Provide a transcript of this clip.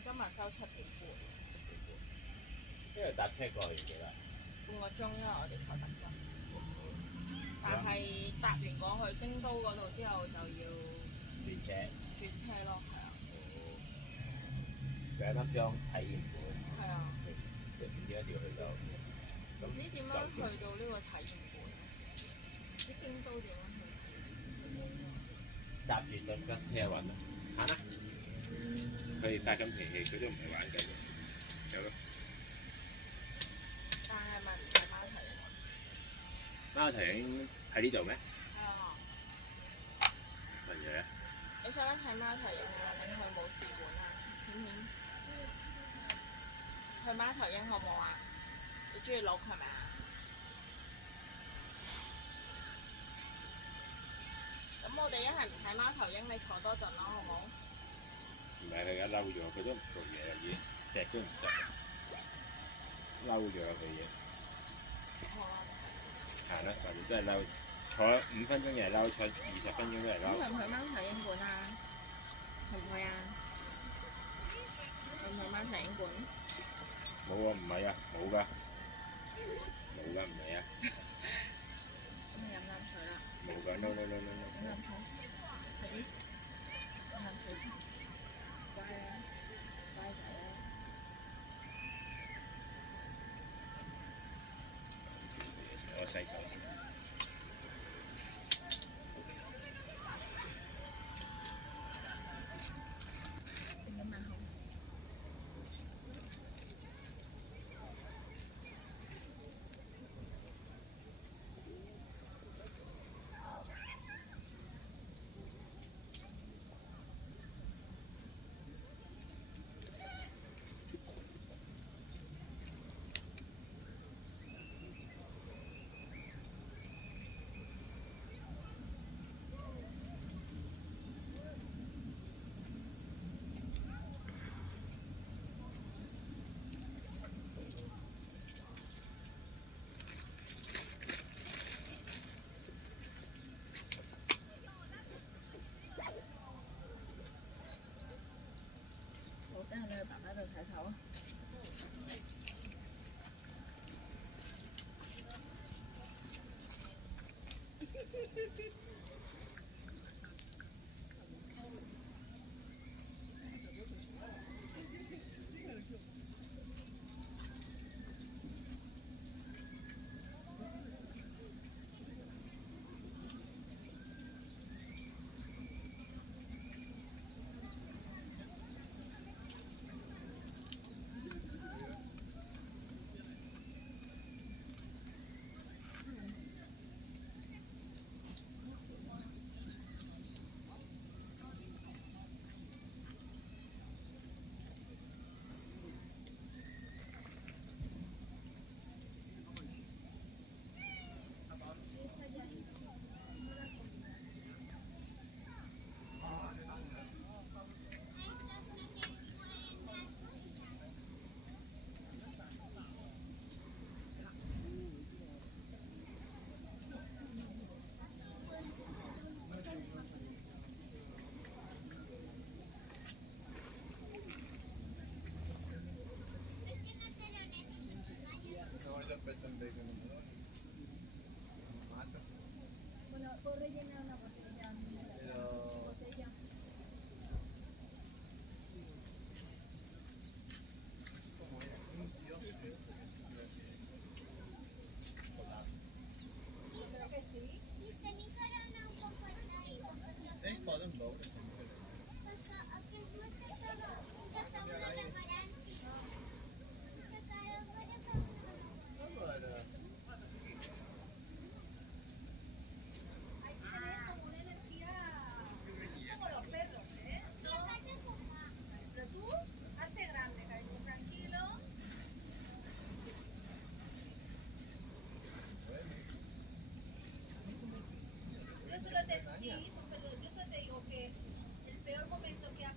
佢今日收7點半，因為搭車過去幾耐？半個鐘，因為我哋坐特急。但係搭完過去京都嗰度之後就要轉車咯，係啊。仲有粒鐘體驗館。係啊。唔知幾時去到？唔知點樣去到呢個體驗館？唔知京都點樣去？搭住兩架車揾咯，行啦！佢哋發緊脾氣，佢都唔係玩緊嘅，有咯。但係咪唔係貓頭鷹？貓頭鷹喺呢度咩？係啊。乜嘢？你想睇貓頭鷹啊？定去武士館啊？去貓頭鷹好唔好啊？你中意鹿係咪啊？咁我哋一係唔睇貓頭鷹，你坐多陣咯，好唔好？唔係佢而家嬲咗，佢都唔做嘢啦，已經石都唔執，嬲咗佢已經。好啊。行啦，或者真係嬲，坐5分鐘又係嬲，坐20分鐘都係嬲。咁去唔去貓頭鷹館啊？去唔去啊？去唔去貓頭鷹館？冇啊，唔係啊，冇㗎，冇㗎，唔係啊。咁你飲啖水啦。冇㗎，no no no no no。飲啖水，快啲！飲啖水先。乖啊，乖仔啊！我洗手。等下你去爸爸度洗手啊！Sí, pero yo solo te digo que el peor momento que ha